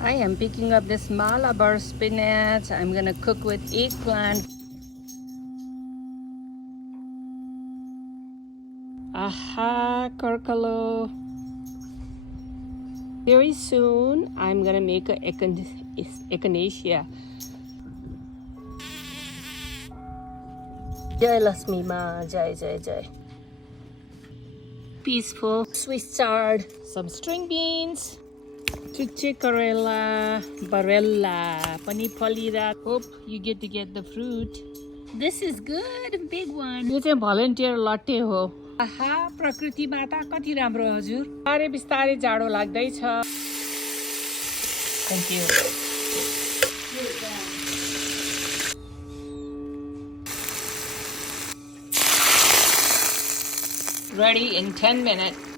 I am picking up this Malabar spinach. I'm gonna cook with eggplant. Aha, Korkalo. Very soon, I'm gonna make a echinacea. Jai Lasmi Ma, Jai Jai Jai. Peaceful Swiss chard, some string beans, Chichikarella, barella, pani palira. Hope you get to get the fruit. This is good, big one. यो चाहिँ volunteer latte हो. आहा, प्रकृति माता कति राम्रो हजुर. बिस्तारै बिस्तारै जाडो लाग्दैछ. Thank you. Ready in 10 minutes.